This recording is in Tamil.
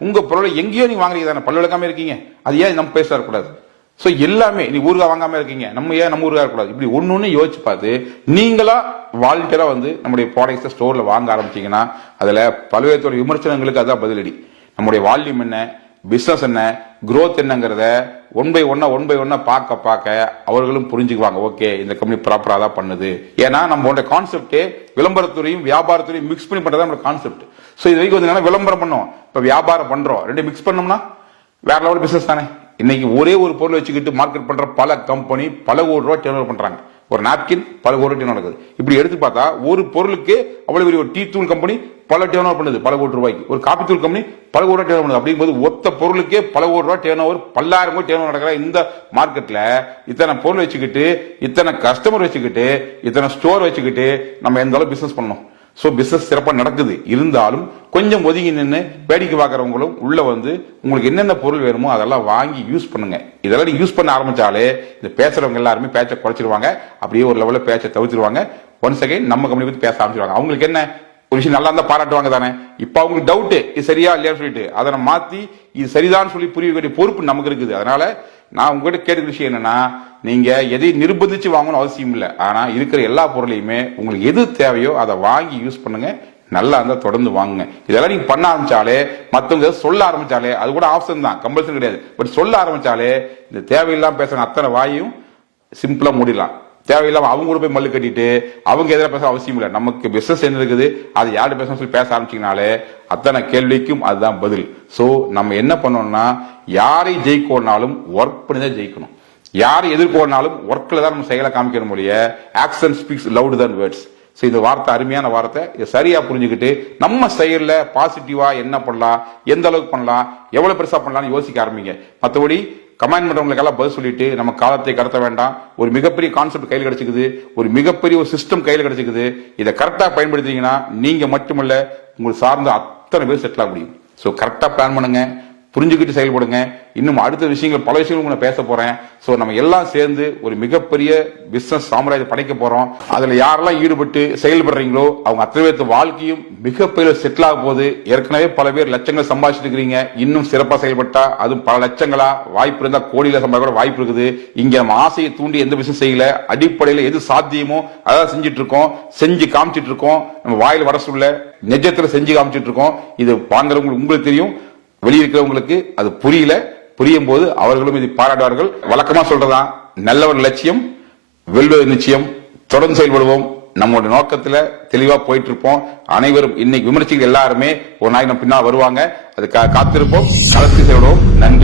உங்க பொருளை எங்கேயோ நீங்க வாங்குறீங்க தானே, பல்லு விளக்காம இருக்கீங்க, அது ஏன் நம்ம பேச கூடாது? சோ எல்லாமே நீ ஊருகா வாங்காம இருக்கீங்க, நம்ம ஏன் நம்ம ஊருகா இருக்கக்கூடாது? இப்படி ஒன்னு யோசிச்சு பார்த்து நீங்களா வாலண்டியரா நம்முடைய ப்ராடக்ட்ஸ் ஸ்டோர்ல வாங்க ஆரம்பிச்சீங்கன்னா அதுல பல்வேறு விமர்சனங்களுக்கு அதான் பதிலடி. நம்முடைய வால்யூம் என்ன, பிசினஸ் என்ன, குரோத் என்னங்கிறத ஒன் பை ஒன்னா பார்க்க அவர்களும் புரிஞ்சுக்குவாங்க. ஓகே, இந்த கம்பெனி ப்ராப்பரா தான் பண்ணுது. ஏன்னா நம்ம கான்செப்ட் விளம்பரத்துறையும் வியாபாரத்துறையும் மிக்ஸ் பண்ணி பண்றதா நம்ம கான்செப்ட். சோ இது வரைக்கும் விளம்பரம் பண்ணோம், இப்ப வியாபாரம் பண்றோம், ரெண்டு மிக்ஸ் பண்ணோம்னா வேற லெவல் பிசினஸ் தானே. இன்னைக்கு ஒரே ஒரு பொருள் வச்சுக்கிட்டு மார்க்கெட் பண்ற பல கம்பெனி பல கோடி ரூபாய் டர்ன் ஓவர் பண்றாங்க. ஒரு நாப்கின் பல கோடி டர்ன் நடக்குது. இப்படி எடுத்து பார்த்தா ஒரு பொருளுக்கு அவ்வளவு பெரிய ஒரு டீ தூள் கம்பெனி பல டர்ன் ஓவர் பண்ணுது பல கோடி ரூபாய்க்கு, ஒரு காப்பி தூள் கம்பெனி பல கோடி ரூபாய் டர்ன் பண்ணுது. அப்படிங்கும்போது ஒத்த பொருளுக்கே பல கோடி ரூபாய் டர்ன் ஓவர், பல்லாயிரம் கோடி டர்ன் ஓவர் நடக்கிற இந்த மார்க்கெட்ல இத்தனை பொருள் வச்சுக்கிட்டு, இத்தனை கஸ்டமர் வச்சுக்கிட்டு, இத்தனை ஸ்டோர் வச்சுக்கிட்டு நம்ம எந்த அளவு பிசினஸ் பண்ணணும்? சோ பிசினஸ் சிறப்பா நடக்குது. இருந்தாலும் கொஞ்சம் ஒதுங்கி நின்று வேடிக்கை பார்க்கறவங்களும் உள்ள உங்களுக்கு என்னென்ன பொருள் வேணுமோ அதெல்லாம் வாங்கி யூஸ் பண்ணுங்க. இதெல்லாம் நீங்க யூஸ் பண்ண ஆரம்பிச்சாலே இந்த பேசுறவங்க எல்லாருமே பேச்சை குறைச்சிருவாங்க, அப்படியே ஒரு லெவலில் பேச்சை தவிர்த்துருவாங்க. ஒன்ஸ் அகைன் நம்ம கம்பெனி பத்தி பேச ஆரம்பிச்சிருவாங்க. அவங்களுக்கு என்ன ஒரு விஷயம் நல்லா இருந்தா பாராட்டுவாங்க தானே. இப்ப அவங்களுக்கு டவுட் இது சரியா இல்லையான்னு சொல்லிட்டு அதை மாத்தி இது சரிதான் சொல்லி புரிய வேண்டிய பொறுப்பு நமக்கு இருக்குது. அதனால நான் உங்ககிட்ட கேட்கிற விஷயம் என்னன்னா, நீங்க எதையும் நிர்பந்திச்சு வாங்கணும் அவசியம் இல்லை. ஆனா இருக்கிற எல்லா பொருளையுமே உங்களுக்கு எது தேவையோ அதை வாங்கி யூஸ் பண்ணுங்க. நல்லா இருந்தா தொடர்ந்து வாங்குங்க. இதெல்லாம் நீங்க பண்ண ஆரம்பிச்சாலே, மத்தவங்க சொல்ல ஆரம்பிச்சாலே, அது கூட ஆப்ஷன் தான், கம்பல்சரி கிடையாது. பட் சொல்ல ஆரம்பிச்சாலே இந்த தேவையில்லாம பேசுற அத்தனை வாயும் சிம்பிளா மூடிடலாம். தேவையில்லாம அவங்க கூட போய் மல்லு கட்டிட்டு அவங்க எதிராக பேச அவசியம் இல்லை. நமக்கு பிசினஸ் என்ன இருக்குது, அது யாரு பேசணும் சொல்லி பேச ஆரம்பிச்சீங்கனாலே அத்தனை கேள்விக்கும் அதுதான் பதில். சோ நம்ம என்ன பண்ணோம்னா, யாரை ஜெயிக்கணும்னாலும் ஒர்க் பண்ணி தான் ஜெயிக்கணும். யாரை எதிர்கொள்னாலும் ஒர்க்ல தான் நம்ம செயலை காமிக்கணும் முடிய ஆக்ஷன் ஸ்பீக்ஸ் லவுட் தன் வேர்ட்ஸ். சோ இந்த வார்த்தை அருமையான வார்த்தை. இதை சரியா புரிஞ்சுக்கிட்டு நம்ம செயல்ல பாசிட்டிவா என்ன பண்ணலாம், எந்த அளவுக்கு பண்ணலாம், எவ்வளவு பெருசா பண்ணலாம்னு யோசிக்க ஆரம்பிங்க. மற்றபடி கமெண்ட் பண்றவங்களுக்கெல்லாம் பதில் சொல்லிட்டு நம்ம காலத்தை கடத்த வேண்டாம். ஒரு மிகப்பெரிய கான்செப்ட் கையில் கிடைச்சிக்குது, ஒரு மிகப்பெரிய ஒரு சிஸ்டம் கையில் கிடைச்சிக்குது. இதை கரெக்டா பயன்படுத்திங்கன்னா நீங்க மட்டுமல்ல உங்களுக்கு சார்ந்த அத்தனை பேர் செட்டில் ஆக முடியும். சோ கரெக்டா பிளான் பண்ணுங்க, புரிஞ்சுக்கிட்டு செயல்படுங்க. இன்னும் அடுத்த விஷயங்கள் பல விஷயங்கள் நான் பேச போறேன். சோ நம்ம எல்லாம் சேர்ந்து ஒரு மிகப்பெரிய பிசினஸ் சாம்ராஜ்யம் படைக்க போறோம். அதுல யாரெல்லாம் ஈடுபட்டு செயல்படுறீங்களோ அவங்க அத்தனை பேர் வாழ்க்கையும் மிகப்பெரிய செட்டில் ஆக போகுது. ஏற்கனவே பல பேர் லட்சங்கள் சம்பாதிச்சுட்டு இருக்கிறீங்க. இன்னும் சிறப்பா செயல்பட்டா அதுவும் பல லட்சங்களா, வாய்ப்பு இருந்தா கோடியில சம்பாதிக்க வாய்ப்பு இருக்குது. இங்க நம்ம ஆசையை தூண்டி எந்த பிசினஸ் செய்யல, அடிப்படையில எது சாத்தியமோ அதான் செஞ்சுட்டு இருக்கோம், செஞ்சு காமிச்சிட்டு இருக்கோம். நம்ம வாயில் வர சொல்ல நிஜத்துல செஞ்சு காமிச்சிட்டு இருக்கோம். இது வாங்குறவங்களுக்கு உங்களுக்கு தெரியும், வெளியிருக்கிறவங்களுக்கு அது புரியல. புரியும் போது அவர்களும் இதை பாராட்டுவார்கள். வழக்கமா சொல்றதான், நல்லவர் லட்சியம் வெல்வது நிச்சயம். தொடர்ந்து செயல்படுவோம். நம்மளோட நோக்கத்துல தெளிவா போயிட்டு இருப்போம். அனைவரும் இன்னைக்கு விமர்சிகள் எல்லாருமே ஒரு நாளைக்கு நம்ம பின்னால் வருவாங்க. அதுக்காக காத்திருப்போம். களத்தில் செயல்படுவோம். நன்றி.